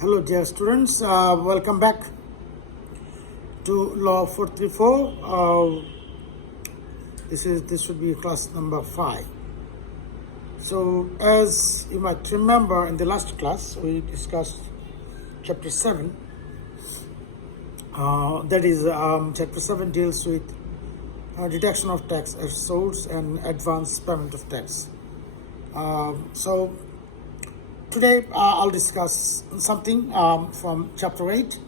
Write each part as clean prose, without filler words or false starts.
Hello, dear students. Welcome back to Law 434. This should be class number 5. So, as you might remember, in the last class we discussed chapter 7. Chapter 7 deals with deduction of tax as source and advance payment of tax. So today I'll discuss something from chapter 8.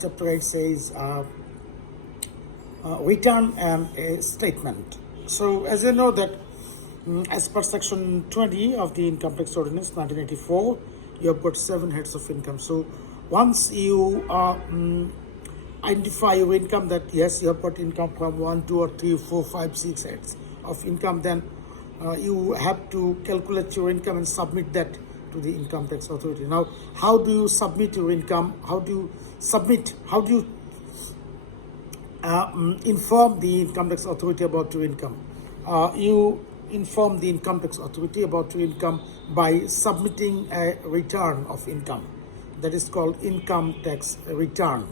Chapter 8 says return and a statement. So as you know that as per section 20 of the Income Tax Ordinance 1984, you have got 7 heads of income. So once you identify your income that yes, you have got income from 1, 2 or 3, 4, 5, 6 heads of income, then you have to calculate your income and submit that to the income tax authority. Now, how do you submit your income? How do you inform the income tax authority about your income? You inform the income tax authority about your income by submitting a return of income. That is called income tax return.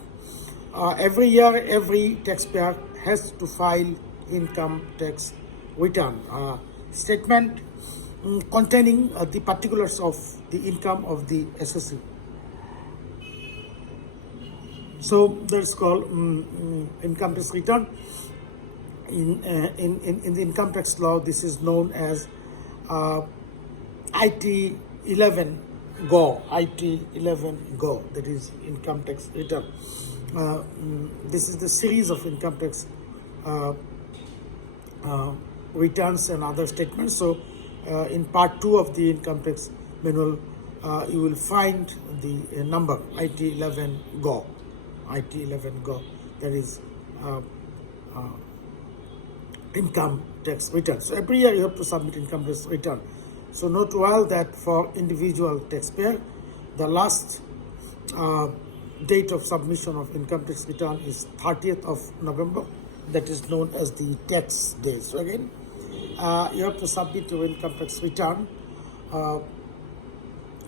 Every year, every taxpayer has to file income tax return statement containing the particulars of the income of the assessee. So that's called income tax return. In the income tax law, this is known as IT 11 GO. IT 11 GO. That is income tax return. This is the series of income tax returns and other statements. So in part 2 of the income tax manual, you will find the number IT 11 GO. IT 11 GO. That is income tax return. So every year you have to submit income tax return. So note well that for individual taxpayer, the last date of submission of income tax return is 30th of November. That is known as the tax day. So again, you have to submit your income tax return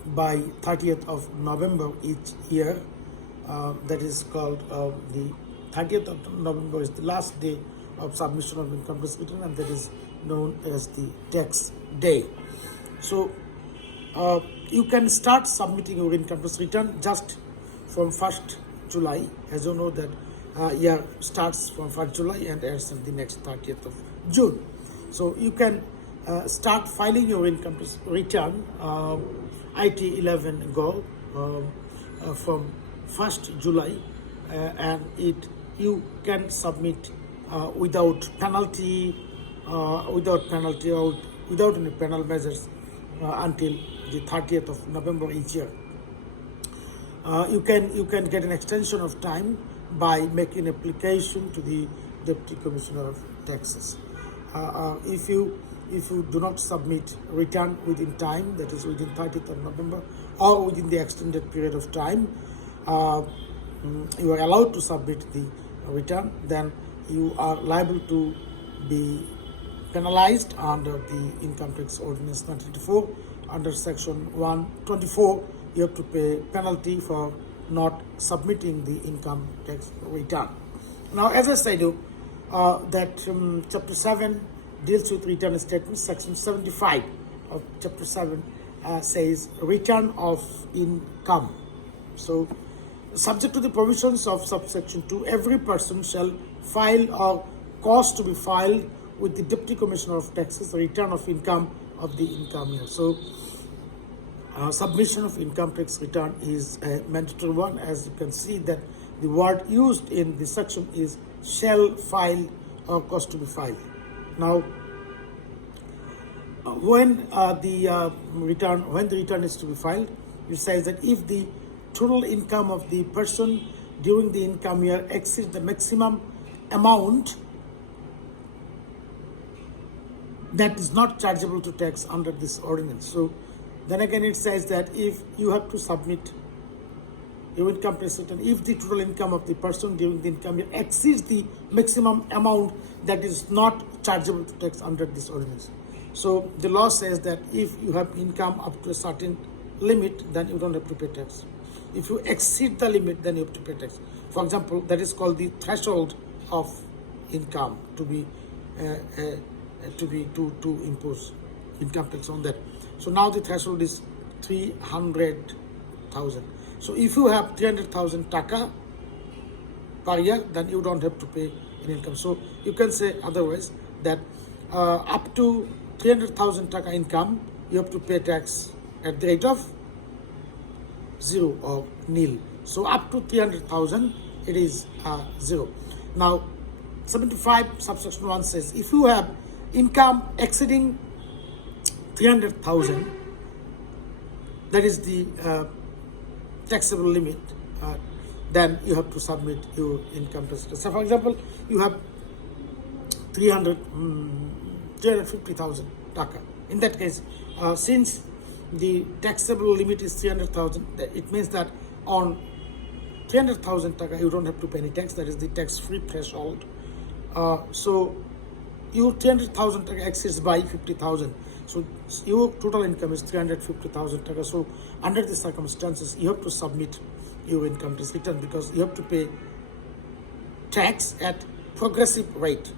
by 30th of November each year. That is called the 30th of November is the last day of submission of income tax return, and that is known as the tax day. So you can start submitting your income tax return just from 1st July. As you know that year starts from 1st July and ends on the next 30th of June. So you can start filing your income tax return IT 11 GO from 1st July and you can submit without penalty or without any penal measures until the 30th of November each year. You can get an extension of time by making application to the Deputy Commissioner of Taxes. If you do not submit return within time, that is within 30th of November or within the extended period of time, you are allowed to submit the return, then you are liable to be penalized under the Income Tax Ordinance 1984. Under section 124, you have to pay penalty for not submitting the income tax return. Now, as I said, that chapter 7 deals with return statements. Section 75 of chapter 7 says return of income. So, subject to the provisions of subsection 2, every person shall file or cause to be filed with the Deputy Commissioner of Taxes the return of income of the income year. So, submission of income tax return is a mandatory one. As you can see that the word used in this section is shall file or cause to be filed. Now, when the return is to be filed, it says that if the total income of the person during the income year exceeds the maximum amount that is not chargeable to tax under this ordinance. So then again it says that if you have to submit your income tax return, if the total income of the person during the income year exceeds the maximum amount that is not chargeable to tax under this ordinance. So the law says that if you have income up to a certain limit, then you don't have to pay tax. If you exceed the limit, then you have to pay tax. For example, that is called the threshold of income to impose income tax on that. So now the threshold is 300,000. So if you have 300,000 taka per year, then you don't have to pay any income. So you can say otherwise that up to 300,000 taka income, you have to pay tax at the rate of 0 or nil. So up to 300,000, it is 0. Now 75 subsection 1 says if you have income exceeding 300,000, that is the taxable limit, then you have to submit your income tax. So for example, you have 350,000 taka. In that case, since the taxable limit is 300,000, it means that on 300,000 taka you don't have to pay any tax. That is the tax-free threshold. So your 300,000 taka exceeds by 50,000. So your total income is 350,000 taka. So under the circumstances, you have to submit your income tax return because you have to pay tax at progressive rate.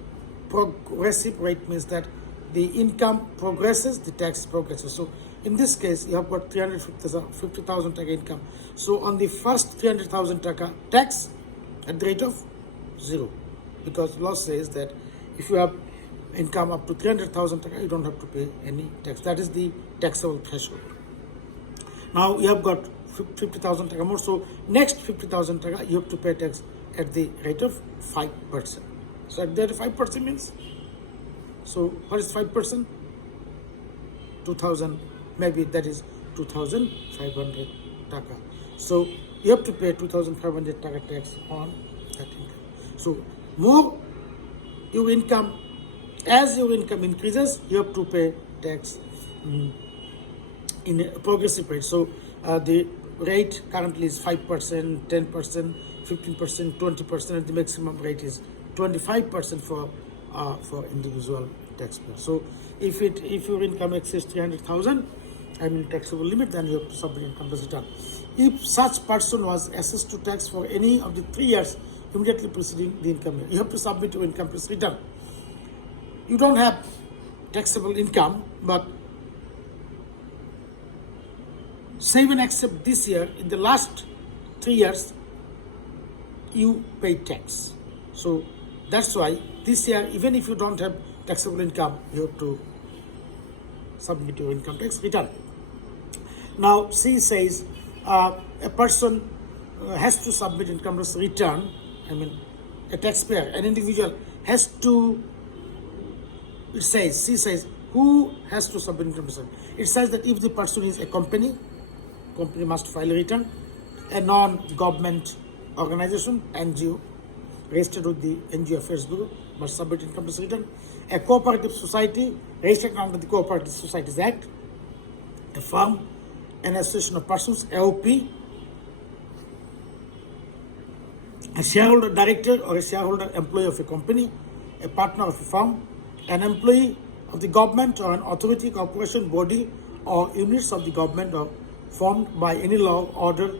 Progressive rate means that the income progresses, the tax progresses. So in this case, you have got 350,000 taka income. So on the first 300,000 taka tax at the rate of 0, because law says that if you have income up to 300,000 taka, you don't have to pay any tax. That is the taxable threshold. Now you have got 50,000 taka more. So next 50,000 taka, you have to pay tax at the rate of 5%. So at the rate of 5% means, so what is 5%? 2,000, maybe that is 2,500 taka. So you have to pay 2,500 taka tax on that income. So more your income, as your income increases, you have to pay tax in a progressive rate. So the rate currently is 5%, 10%, 15%, 20%, and the maximum rate is 25% for individual taxpayer. So if your income exceeds 300,000, taxable limit, then you have to submit income tax return. If such person was assessed to tax for any of the 3 years immediately preceding the income year, you have to submit your income tax return. You don't have taxable income, but say even except this year, in the last 3 years, you pay tax. So that's why this year, even if you don't have taxable income, you have to submit your income tax return. Now, C says a person has to submit income tax return. A taxpayer, an individual has to. It says, C says, who has to submit income tax return? It says that if the person is a company must file a return. A non-government organization, NGO, registered with the NGO Affairs Bureau, must submit income tax return. A cooperative society, registered under the Cooperative Societies Act. A firm, an association of persons, AOP. A shareholder director or a shareholder employee of a company, a partner of a firm, an employee of the government or an authority, corporation, body, or units of the government or formed by any law, order,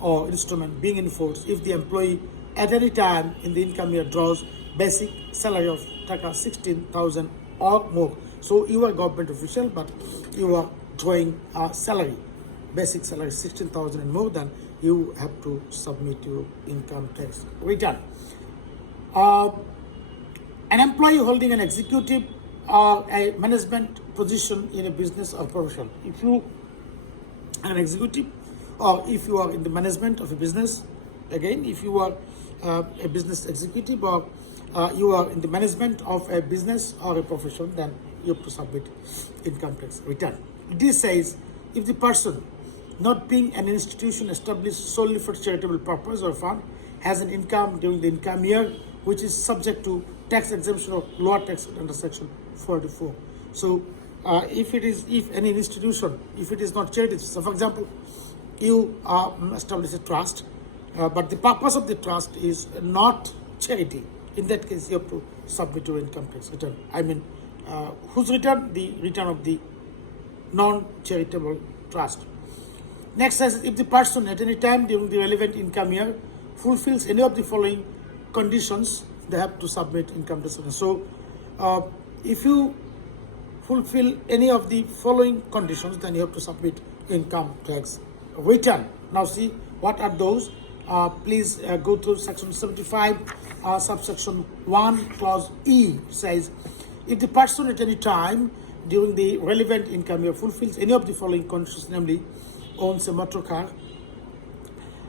or instrument being in force if the employee at any time in the income year draws basic salary of taka 16,000 or more. So you are a government official, but you are drawing a salary, basic salary 16,000 and more, then you have to submit your income tax return. An employee holding an executive or a management position in a business or profession. If you are an executive or if you are in the management of a business, again, if you are a business executive or you are in the management of a business or a profession, then you have to submit income tax return. This says if the person, not being an institution established solely for charitable purpose or fund, has an income during the income year which is subject to tax exemption or lower tax under section 44. So if any institution, if it is not charity, so for example, you establish a trust, but the purpose of the trust is not charity. In that case, you have to submit your income tax return. Whose return? The return of the non-charitable trust. Next says, if the person at any time during the relevant income year fulfills any of the following conditions, they have to submit income tax return. So, if you fulfill any of the following conditions, then you have to submit income tax return. Now, see what are those. Please go to section 75, subsection 1, clause E says, if the person at any time during the relevant income year fulfills any of the following conditions, namely owns a motor car,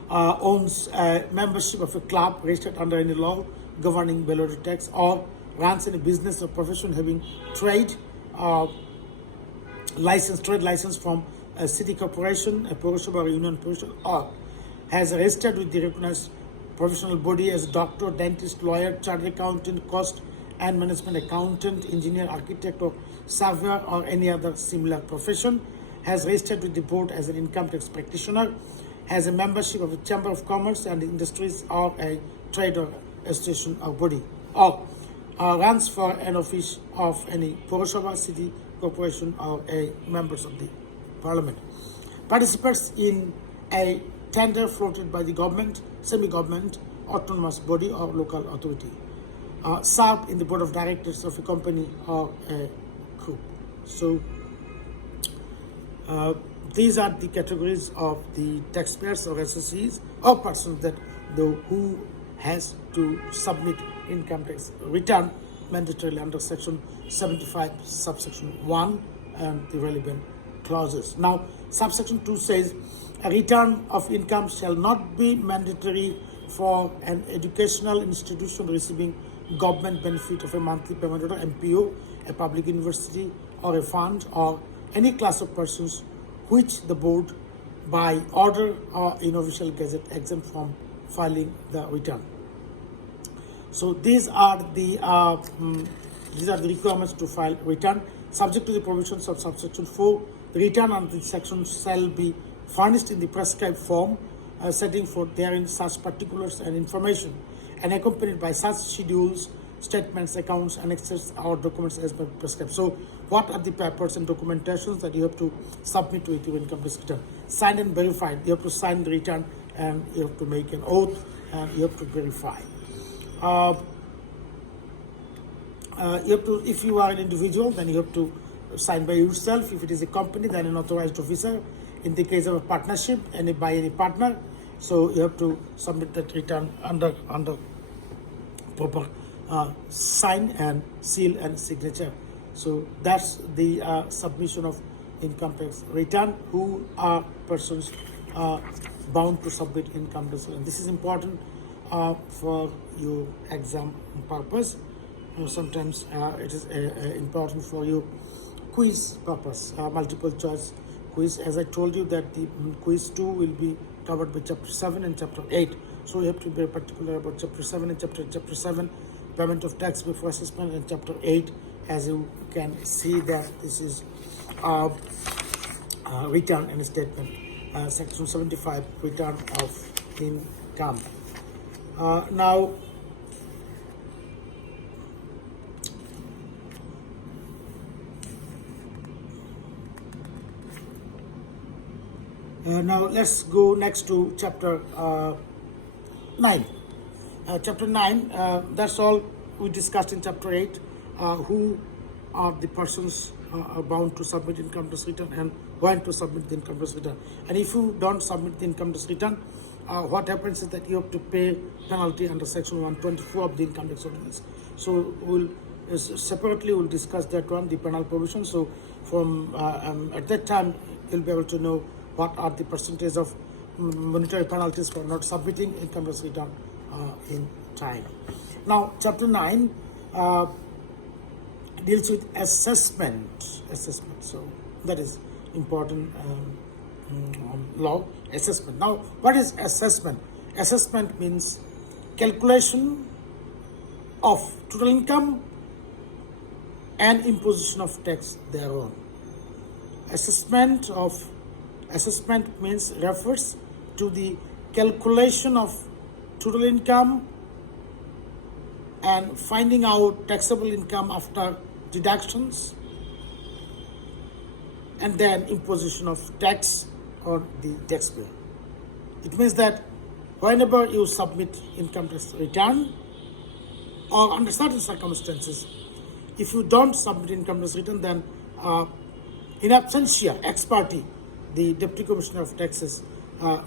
owns a membership of a club registered under any law governing value tax, or runs any business or profession having trade license from a city corporation, a purusha or a union purusha, or has registered with the recognized professional body as a doctor, dentist, lawyer, chartered accountant, cost and management accountant, engineer, architect, or surveyor, or any other similar profession, has registered with the board as an income tax practitioner, has a membership of a chamber of commerce and industries, or a trade or association or body, or runs for an office of any purusha, city corporation, or a members of the parliament, participates in a tender floated by the government, semi-government, autonomous body, or local authority, served in the board of directors of a company or a group. So these are the categories of the taxpayers or SSEs or persons that who has to submit income tax return mandatorily under section 75 subsection 1 and the relevant clauses. Now subsection 2 says a return of income shall not be mandatory for an educational institution receiving government benefit of a monthly payment order, MPO, a public university or a fund, or any class of persons which the board by order or in official gazette exempt from filing the return. So these are the requirements to file return. Subject to the provisions of subsection 4, the return under this section shall be furnished in the prescribed form, setting forth therein such particulars and information, and accompanied by such schedules, statements, accounts, annexes, or documents as prescribed. So, what are the papers and documentations that you have to submit to your income tax return? Signed and verified. You have to sign the return, and you have to make an oath, and you have to verify. You have to, if you are an individual, then you have to sign by yourself. If it is a company, then an authorized officer. In the case of a partnership, by any partner, so you have to submit that return under proper sign and seal and signature. So that's the submission of income tax return. Who are persons bound to submit income tax return? This is important for your exam purpose. Sometimes it is important for your quiz purpose, multiple choice quiz. As I told you that the quiz 2 will be covered by chapter 7 and chapter 8. So you have to be very particular about chapter 7 and chapter 7, payment of tax before assessment, and chapter 8, as you can see that this is return and statement, section 75, return of income. Now let's go next to chapter 9. Chapter 9, that's all we discussed in chapter 8. Who are the persons are bound to submit income tax return and when to submit the income tax return. And if you don't submit the income tax return, what happens is that you have to pay penalty under section 124 of the income tax ordinance. So we'll separately we'll discuss that one, the penal provision. So from at that time you'll be able to know what are the percentage of monetary penalties for not submitting income tax return in time. Now, chapter 9 deals with assessment. So that is important law, assessment. Now, what is assessment? Assessment means calculation of total income and imposition of tax thereon. Assessment means refers to the calculation of total income and finding out taxable income after deductions, and then imposition of tax on the taxpayer. It means that whenever you submit income tax return, or under certain circumstances, if you don't submit income tax return, then in absentia, ex parte, the Deputy Commissioner of Taxes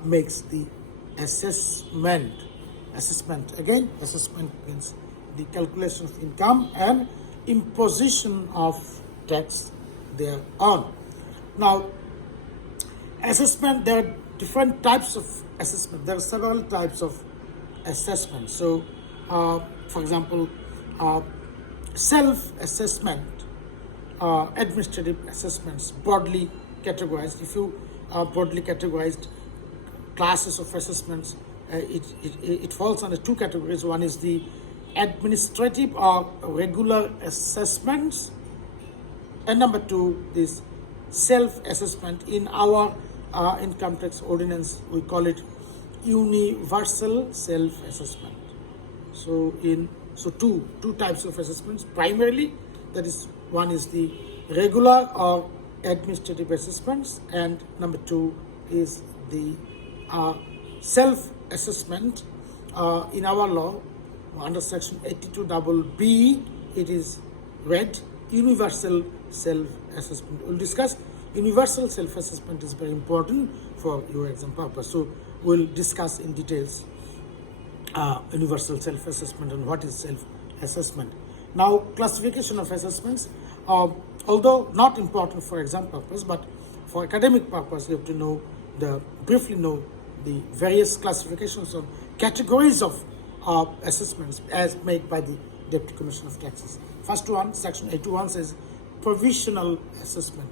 makes the assessment. Again, assessment means the calculation of income and imposition of tax thereon. Now, assessment, there are different types of assessment. There are several types of assessment. So, for example, self-assessment, administrative assessments, broadly categorized. If you broadly categorized classes of assessments, it falls under two categories. One is the administrative or regular assessments, and number two, this self-assessment. In our income tax ordinance, we call it universal self-assessment. So two types of assessments. Primarily, that is, one is the regular or administrative assessments, and number two is the self-assessment. In our law, under section 82BB, it is read universal self-assessment. We'll discuss universal self-assessment is very important for your exam purpose. So we'll discuss in details universal self-assessment and what is self-assessment. Now, classification of assessments, although not important for exam purpose, but for academic purpose, you have to briefly know the various classifications of categories of assessments as made by the Deputy Commissioner of Taxes. First one, section 821 says provisional assessment.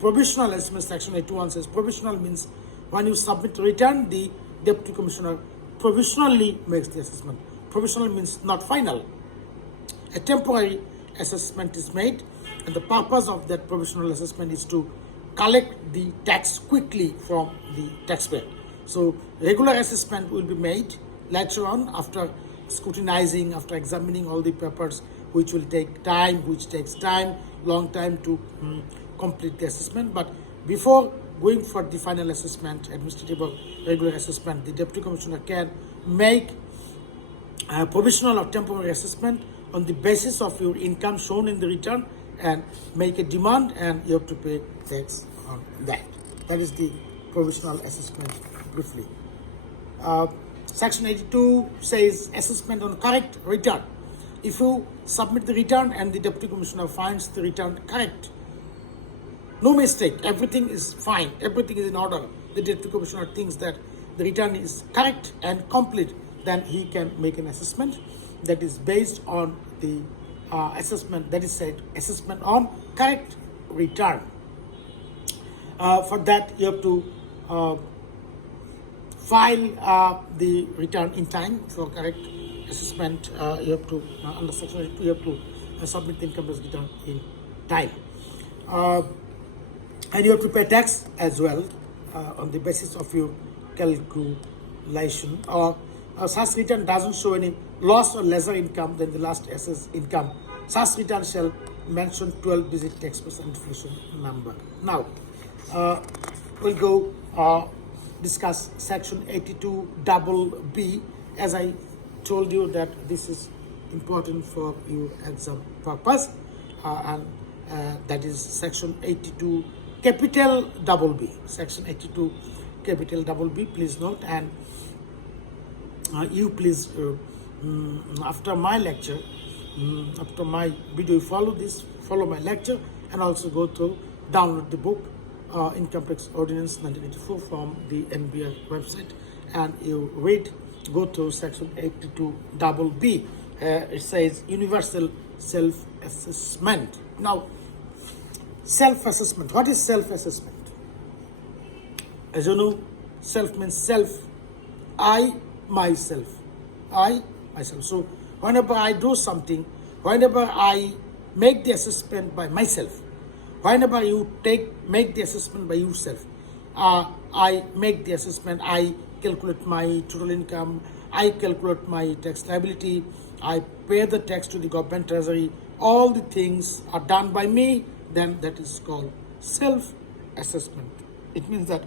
Provisional assessment, section 821 says provisional means when you submit return, the Deputy Commissioner provisionally makes the assessment. Provisional means not final. A temporary assessment is made, and the purpose of that provisional assessment is to collect the tax quickly from the taxpayer. So regular assessment will be made later on after scrutinizing, after examining all the papers, which will take time, long time to complete the assessment. But before going for the final assessment, administrative or regular assessment, the Deputy Commissioner can make a provisional or temporary assessment on the basis of your income shown in the return and make a demand, and you have to pay tax on that. That is the provisional assessment briefly. Section 82 says assessment on correct return. If you submit the return and the Deputy Commissioner finds the return correct, no mistake, everything is fine, everything is in order, the Deputy Commissioner thinks that the return is correct and complete, then he can make an assessment that is based on the assessment, that is said assessment on correct return. For that, you have to file the return in time for correct assessment. You have to, under section 82, you have to submit the income tax return in time. And you have to pay tax as well on the basis of your calculation. Or such return doesn't show any loss or lesser income than the last assessed income. Such return shall mention 12-digit tax percent inflation number. Now, we'll go discuss section 82BB. As I told you that this is important for your exam purpose, and that is section 82 capital BB. Section 82 capital BB, please note, and you please after my lecture, after my video, follow my lecture, and also go to download the book Income Tax Ordinance 1984 from the NBR website, and you read, go to section 82BB. It says universal self-assessment. Now, self-assessment. What is self-assessment? As you know, self means self. I, myself. So whenever I do something, whenever I make the assessment by myself, whenever you make the assessment by yourself, I make the assessment, I calculate my total income, I calculate my tax liability, I pay the tax to the government treasury, all the things are done by me, then that is called self-assessment. It means that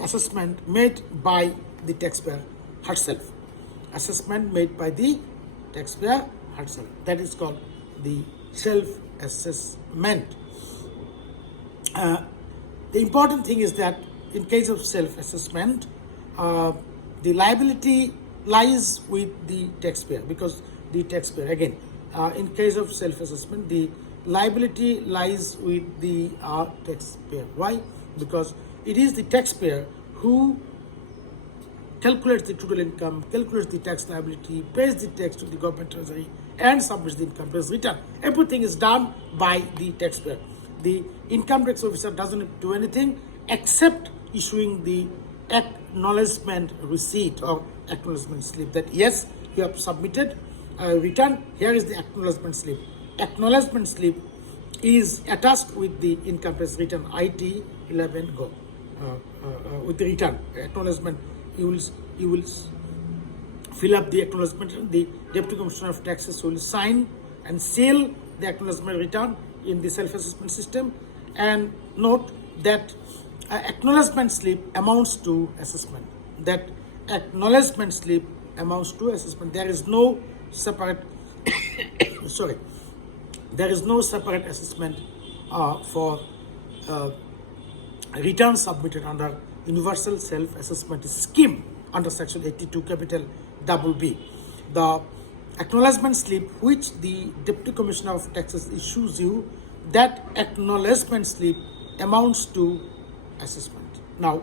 assessment made by the taxpayer herself. Assessment made by the taxpayer herself. That is called the self-assessment. The important thing is that in case of self-assessment, the liability lies with the taxpayer, because the taxpayer, again, in case of self-assessment, the liability lies with the taxpayer. Why? Because it is the taxpayer who calculates the total income, calculates the tax liability, pays the tax to the government treasury, and submits the income tax return. Everything is done by the taxpayer. The income tax officer doesn't do anything except issuing the acknowledgement receipt or acknowledgement slip that yes, you have submitted a return. Here is the acknowledgement slip. Acknowledgement slip is attached with the income tax return IT 11 Go. With the return acknowledgement, you will fill up the acknowledgement. The Deputy Commissioner of Taxes will sign and seal the acknowledgement return in the self-assessment system. And note that acknowledgement slip amounts to assessment. That acknowledgement slip amounts to assessment. There is no separate sorry, there is no separate assessment for return submitted under Universal Self-Assessment Scheme under Section 82 capital B. The acknowledgement slip which the Deputy Commissioner of Taxes issues you, that acknowledgement slip amounts to assessment. Now,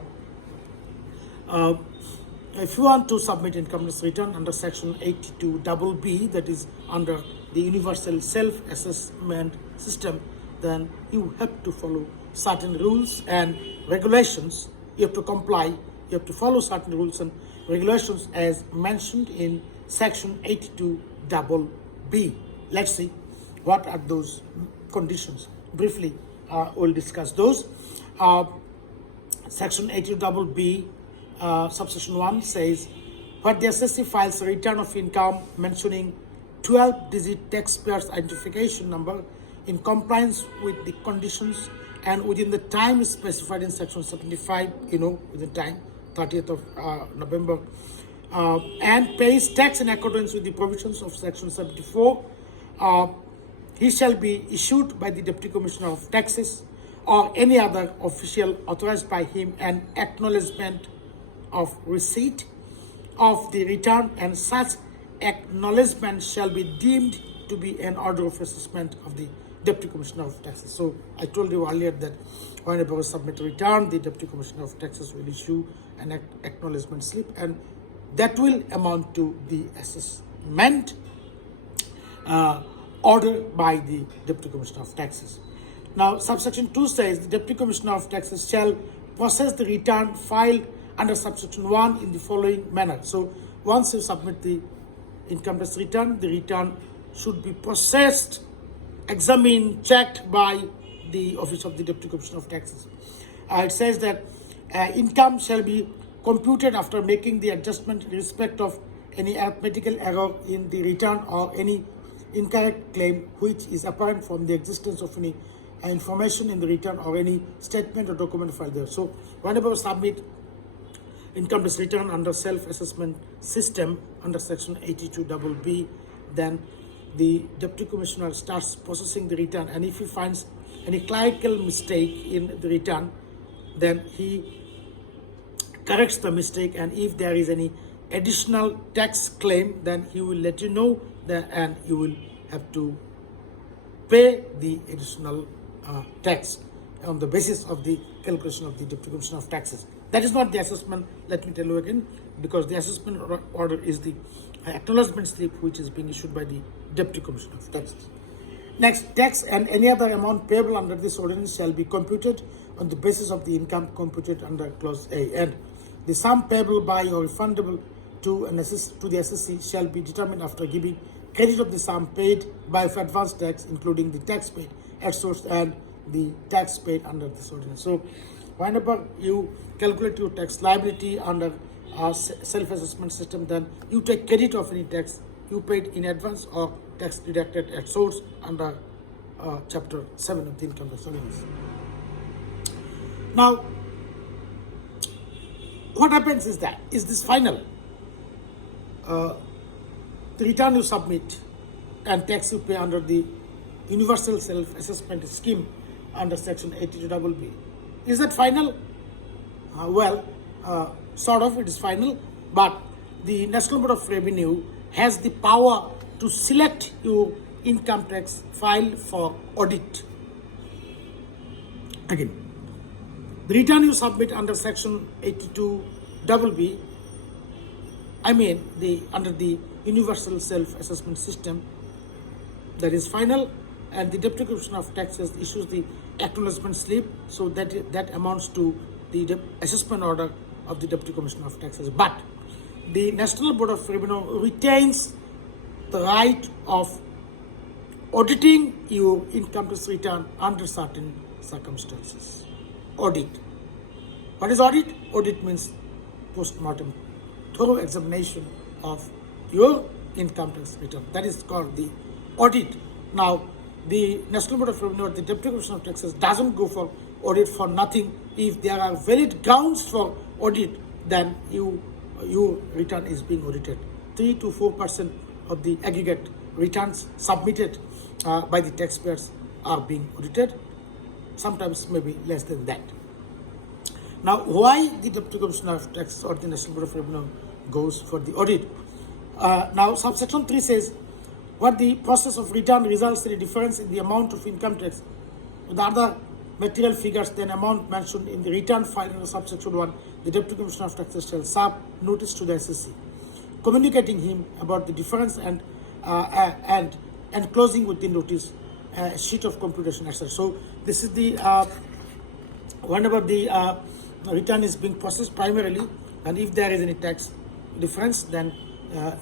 if you want to submit income tax return under Section 82 B, that is under the Universal Self-Assessment System, then you have to follow certain rules and regulations. You have to comply. You have to follow certain rules and regulations as mentioned in Section 82 B. Let's see what are those conditions. Briefly, we'll discuss those. Section 82 B, subsection 1 says, where the assessee files a return of income mentioning 12-digit taxpayer's identification number in compliance with the conditions and within the time specified in Section 75, within time, 30th of November, and pays tax in accordance with the provisions of Section 74, he shall be issued by the Deputy Commissioner of Taxes or any other official authorized by him an acknowledgement of receipt of the return, and such acknowledgement shall be deemed to be an order of assessment of the Deputy Commissioner of Taxes. So I told you earlier that whenever we submit a return, the Deputy Commissioner of Taxes will issue an acknowledgement slip, and that will amount to the assessment ordered by the Deputy Commissioner of Taxes. Now, subsection 2 says the Deputy Commissioner of Taxes shall process the return filed under subsection 1 in the following manner. So once you submit the income tax return, the return should be processed, examined, checked by the Office of the Deputy Commissioner of Taxes. It says that income shall be computed after making the adjustment in respect of any arithmetical error in the return or any incorrect claim which is apparent from the existence of any information in the return or any statement or document filed there. So whenever you submit income tax return under self-assessment system under Section 82 B, then the Deputy Commissioner starts processing the return, and if he finds any clerical mistake in the return, then he corrects the mistake, and if there is any additional tax claim, then he will let you know that, and you will have to pay the additional tax on the basis of the calculation of the Deputy Commissioner of Taxes. That is not the assessment, let me tell you again, because the assessment order is the acknowledgement slip which is being issued by the Deputy Commissioner of Taxes. Next, tax and any other amount payable under this ordinance shall be computed on the basis of the income computed under Clause A, and the sum payable by or refundable to the assessee shall be determined after giving credit of the sum paid by advance tax, including the tax paid at source and the tax paid under this ordinance. So whenever you calculate your tax liability under a self-assessment system, then you take credit of any tax you paid in advance or tax deducted at source under Chapter 7 of the Income Tax Ordinance. Now, what happens is that, is this final? The return you submit and tax you pay under the Universal Self-Assessment Scheme under Section 82BB. Is that final? Sort of, it is final, but the National Board of Revenue has the power to select your income tax file for audit. Again, the return you submit under Section 82BB, under the Universal Self-Assessment System, that is final, and the Deputy Commissioner of Taxes issues the acknowledgement slip, so that amounts to the assessment order of the Deputy Commissioner of Taxes. But the National Board of Revenue retains the right of auditing your income tax return under certain circumstances. Audit. What is audit? Audit means post-mortem, thorough examination of your income tax return. That is called the audit. Now, the National Board of Revenue or the Deputy Commissioner of Taxes doesn't go for audit for nothing. If there are valid grounds for audit, then your return is being audited. 3 to 4% of the aggregate returns submitted by the taxpayers are being audited. Sometimes maybe less than that. Now, why the Deputy Commissioner of Taxes or the National Board of Revenue goes for the audit? Now, subsection 3 says, what the process of return results in a difference in the amount of income tax with other material figures than amount mentioned in the return filed under subsection 1, the Deputy Commissioner of Taxes shall serve notice to the SSC, communicating him about the difference and enclosing with the notice a sheet of computation, etc. So this is the whenever the return is being processed primarily, and if there is any tax difference, then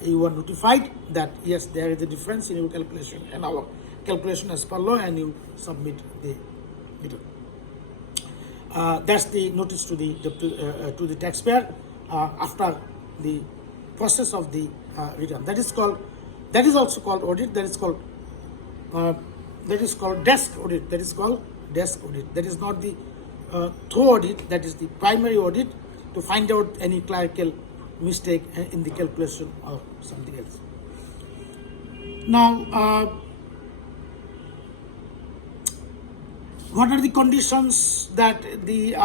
you are notified that yes, there is a difference in your calculation and our calculation as per law, and you submit the return. That's the notice to the taxpayer after the process of the return. That is also called audit. That is called desk audit. That is called desk audit. That is not the thorough audit. That is the primary audit to find out any clerical mistake in the calculation or something else. Now, what are the conditions that the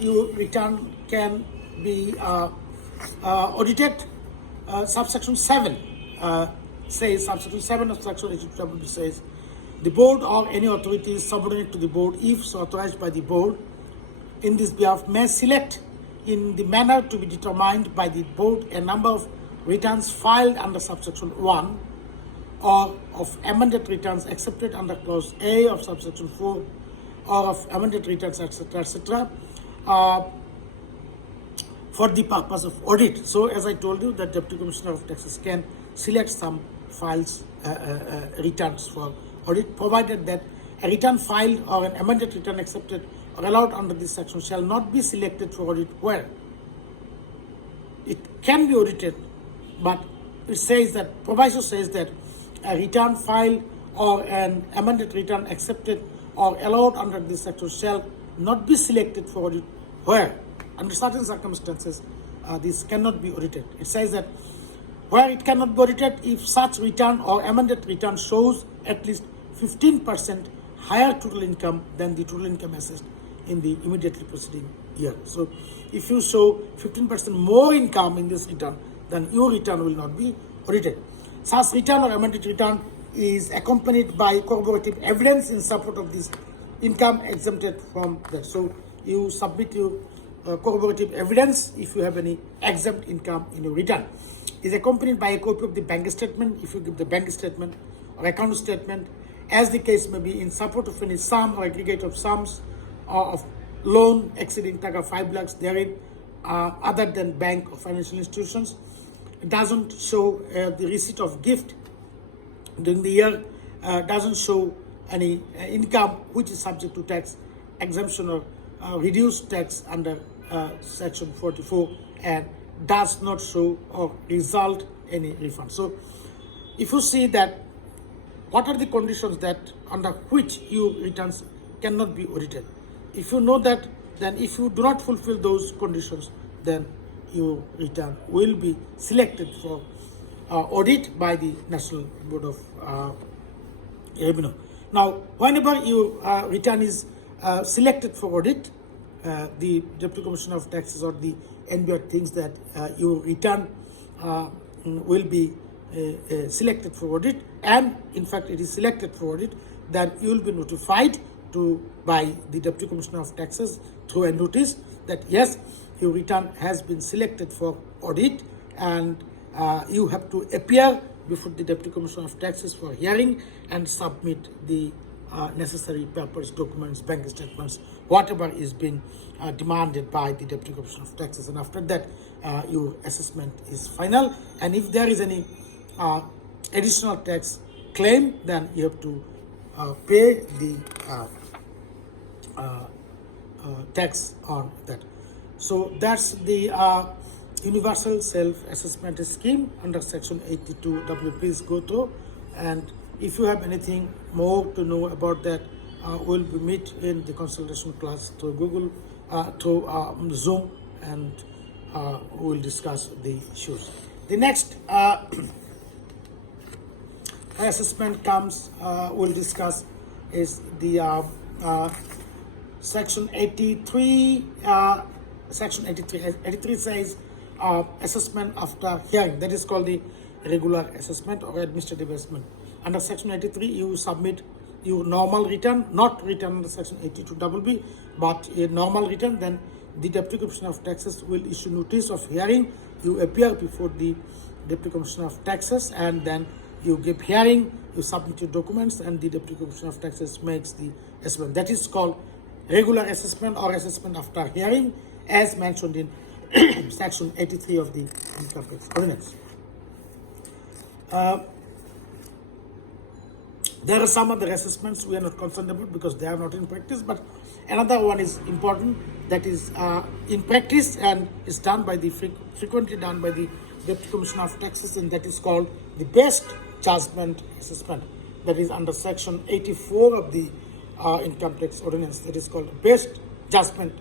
your return can be audited? Subsection 7 says, subsection 7 of Section 82BB says, the board or any authority subordinate to the board, if so authorized by the board in this behalf, may select in the manner to be determined by the board a number of returns filed under subsection 1 or of amended returns accepted under clause A of subsection 4 or of amended returns, etc., etc., for the purpose of audit. So, as I told you, that Deputy Commissioner of Taxes can select some files, returns for audit, provided that a return filed or an amended return accepted or allowed under this section shall not be selected for audit where it can be audited, but it says that, proviso says that a return filed or an amended return accepted or allowed under this section shall not be selected for audit where, under certain circumstances, this cannot be audited. It says that where it cannot be audited if such return or amended return shows at least 15% higher total income than the total income assessed in the immediately preceding year. So, if you show 15% more income in this return, then your return will not be audited. Such return or amended return is accompanied by corroborative evidence in support of this income exempted from that. So, you submit your corroborative evidence if you have any exempt income in your return. Is accompanied by a copy of the bank statement if you give the bank statement or account statement, as the case may be, in support of any sum or aggregate of sums or of loan exceeding 5 lakhs therein, other than bank or financial institutions. It doesn't show the receipt of gift during the year, doesn't show any income which is subject to tax exemption or reduced tax under section 44, and does not show or result any refund. So, if you see that, what are the conditions that under which your returns cannot be audited? If you know that then if you do not fulfill those conditions, then your return will be selected for audit by the National Board of Revenue. Now, whenever your return is selected for audit, the Deputy Commissioner of Taxes or the NBR thinks that your return will be selected for audit, and in fact it is selected for audit, then you will be notified by the Deputy Commissioner of Taxes through a notice that yes, your return has been selected for audit, and you have to appear before the Deputy Commissioner of Taxes for hearing and submit the necessary papers, documents, bank statements, whatever is being demanded by the Deputy Commissioner of Taxes. And after that, your assessment is final. And if there is any additional tax claim, then you have to pay the tax on that. So that's the Universal Self-Assessment Scheme under Section 82W. Please go through, and if you have anything more to know about that, we'll be meet in the consultation class through Google, through Zoom, and we'll discuss the issues. The next assessment comes, we'll discuss is the Section 83. Section 83. 83 says assessment after hearing. That is called the regular assessment or administrative assessment. Under Section 83, you submit your normal return, not return under Section 82BB, but a normal return. Then the Deputy Commissioner of Taxes will issue notice of hearing. You appear before the Deputy Commissioner of Taxes, and then you give hearing, you submit your documents, and the Deputy Commissioner of Taxes makes the assessment. That is called regular assessment or assessment after hearing, as mentioned in Section 83 of the Income Tax Ordinance. There are some other assessments we are not concerned about because they are not in practice, but another one is important, that is in practice and is done by the frequently done by the Deputy Commissioner of Taxes, and that is called the Best Judgment Assessment. That is under Section 84 of the Income Tax Ordinance. That is called Best Judgment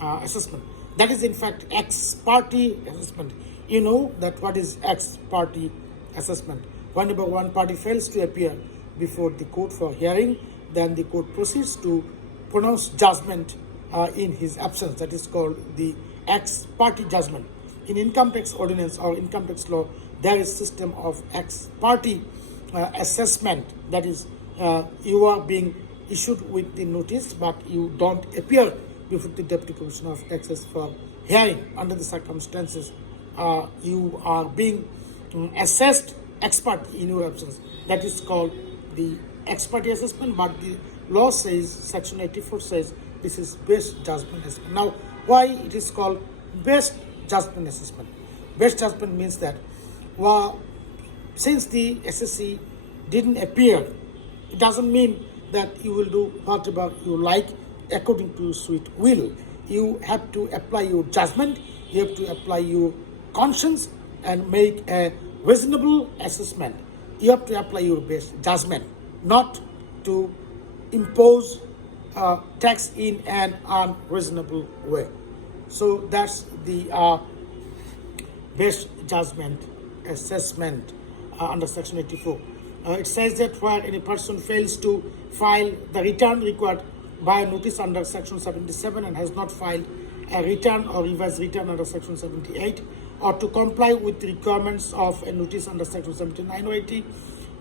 Assessment. That is in fact ex parte assessment. You know that what is ex parte assessment. Whenever one party fails to appear before the court for hearing, then the court proceeds to pronounce judgment in his absence. That is called the ex parte judgment. In Income Tax Ordinance or Income Tax Law, there is system of ex parte assessment. That is, you are being issued with the notice, but you don't appear before the Deputy Commissioner of Taxes for hearing. Under the circumstances, you are being assessed ex parte in your absence. That is called the ex parte assessment, but the law says, Section 84 says, this is Best Judgment Assessment. Now, why it is called Best Judgment Assessment? Best Judgment means that, well, since the SSC didn't appear, it doesn't mean that you will do whatever you like according to sweet will. You have to apply your judgment, you have to apply your conscience and make a reasonable assessment. You have to apply your best judgment, not to impose tax in an unreasonable way. So that's the best judgment assessment under Section 84. It says that where any person fails to file the return required by a notice under Section 77 and has not filed a return or revised return under Section 78, or to comply with the requirements of a notice under Section 79 or 80,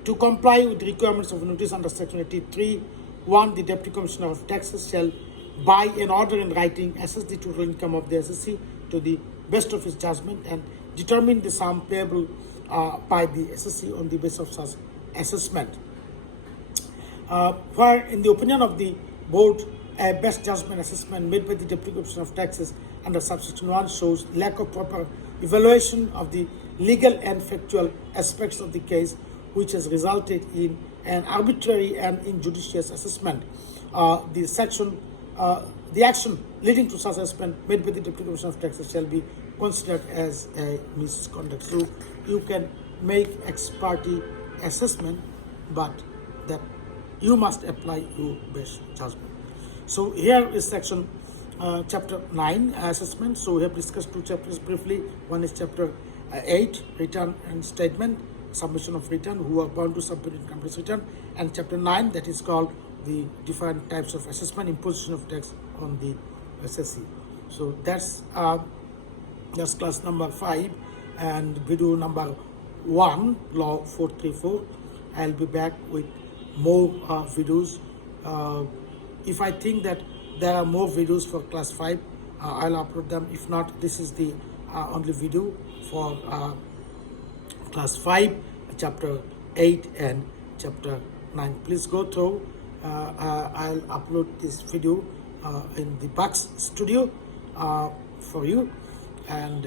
to comply with the requirements of a notice under Section 83, 1. The Deputy Commissioner of Taxes shall, by an order in writing, assess the total income of the SSC to the best of his judgment and determine the sum payable by the SSC on the basis of such assessment. Where, in the opinion of the Board, a best judgment assessment made by the Deputy Commissioner of Taxes under subsection 1 shows lack of proper evaluation of the legal and factual aspects of the case, which has resulted in an arbitrary and injudicious assessment. The action leading to such assessment made by the Deputy Commissioner of Taxes shall be considered as a misconduct. So you can make ex parte assessment, but that you must apply your best judgment. So here is Section chapter 9 assessment. So we have discussed two chapters briefly. One is chapter 8, return and statement, submission of return, who are bound to submit income-tax return, and chapter 9, that is called the different types of assessment, imposition of tax on the SSC. So that's class number 5 and video number 1, law 434. I'll be back with more videos. If I think that there are more videos for class 5, I'll upload them. If not, this is the only video for class 5, chapter 8 and chapter 9. Please go through. I'll upload this video in the Bucks studio for you, and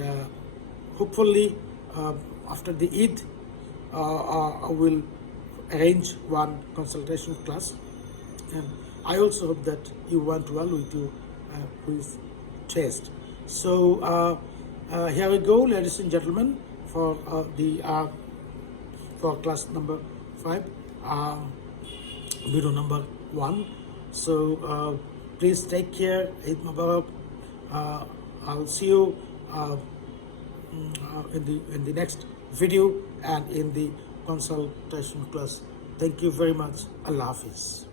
hopefully after the Eid I will arrange one consultation class, and I also hope that you went well with your quiz test. So here we go, ladies and gentlemen, for for class number 5, video number 1. So please take care. Eid Mubarak. I'll see you in the next video and in the consultation class. Thank you very much. Allah Hafiz.